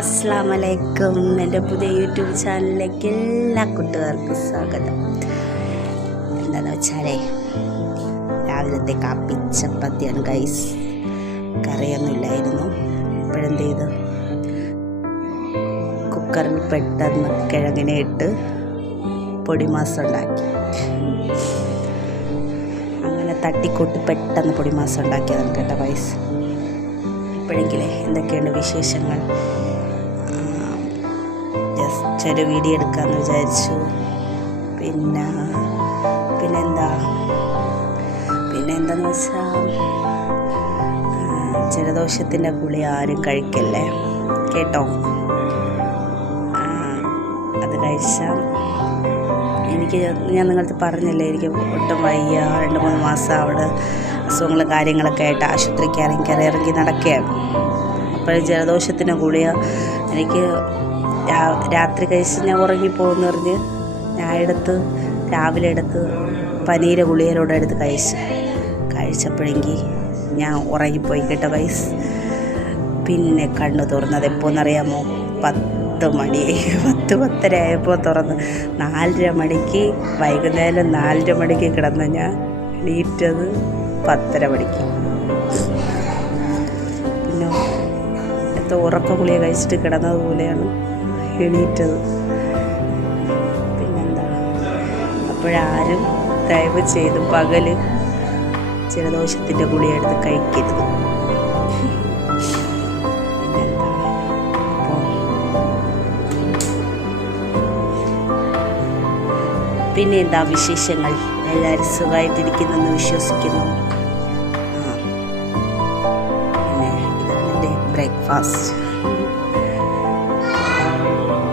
അസ്സലാമലൈക്കും. എൻ്റെ പുതിയ യൂട്യൂബ് ചാനലിലേക്ക് എല്ലാ കൂട്ടുകാർക്കും സ്വാഗതം. എന്താണെന്ന് വെച്ചാലേ രാവിലത്തെ കാപ്പി ചപ്പാത്തിയാണ് ഗൈസ്. കറിയൊന്നുമില്ലായിരുന്നു. ഇപ്പോഴെന്ത് ചെയ്തു, കുക്കറിൽ പെട്ടെന്ന് കിഴങ്ങിനെ ഇട്ട് പൊടിമാസം ഉണ്ടാക്കി. അങ്ങനെ തട്ടിക്കൂട്ടി പെട്ടെന്ന് പൊടിമാസം ഉണ്ടാക്കിയതാണ് കേട്ടോ ഗൈസ്. ഇപ്പോഴെങ്കിലേ എന്തൊക്കെയുണ്ട് വിശേഷങ്ങൾ, ജസ്റ്റ് ഒരു വീഡിയോ എടുക്കാമെന്ന് വിചാരിച്ചു. പിന്നെന്താന്ന് വെച്ചാൽ ജലദോഷത്തിൻ്റെ ഗുളി ആരും കഴിക്കല്ലേ കേട്ടോ. അത് കഴിച്ചാൽ ഞാൻ നിങ്ങളടുത്ത് പറഞ്ഞില്ലേ, എനിക്ക് ഒട്ടും വയ്യ. 2-3 മാസം അവിടെ അസുഖങ്ങളും കാര്യങ്ങളൊക്കെ ആയിട്ട് ആശുപത്രിക്ക് ഇറങ്ങി നടക്കുകയാണ്. അപ്പോൾ ജലദോഷത്തിൻ്റെ ഗുളിക എനിക്ക് രാത്രി കഴിച്ച് ഞാൻ ഉറങ്ങിപ്പോകുമെന്ന് പറഞ്ഞ് രാവിലെ എടുത്ത് പനീര ഗുളികയിലൂടെ എടുത്ത് കഴിച്ചപ്പോഴെങ്കിൽ ഞാൻ ഉറങ്ങിപ്പോയി കേട്ടോ ഗൈസ്. പിന്നെ കണ്ണ് തുറന്നത് എപ്പോഴെന്നറിയാമോ? 10 മണി 10-10:30 ആയപ്പോൾ തുറന്ന് 4:30 മണിക്ക്, വൈകുന്നേരം 4:30 മണിക്ക് കിടന്ന് ഞാൻ എണീറ്റത് 10:30 മണിക്ക്. പിന്നെ ഉറക്ക ഗുളിക കഴിച്ചിട്ട് കിടന്നതുപോലെയാണ് എണീറ്റത്. പിന്നെന്താ, അപ്പോഴാരും ദയവ് ചെയ്ത് പകൽ ജലദോഷത്തിൻ്റെ ഗുളിക എടുത്ത് കഴിക്കരുത്. പിന്നെ എന്താ വിശേഷങ്ങൾ? എല്ലാവരും സുഖമായിട്ടിരിക്കുന്നെന്ന് വിശ്വസിക്കുന്നു. പിന്നെ ഇതാണ് എൻ്റെ ബ്രേക്ക്ഫാസ്റ്റ്.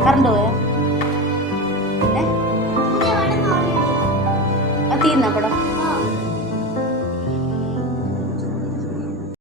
കറണ്ട് പോയോ? തീർന്നോ പടം?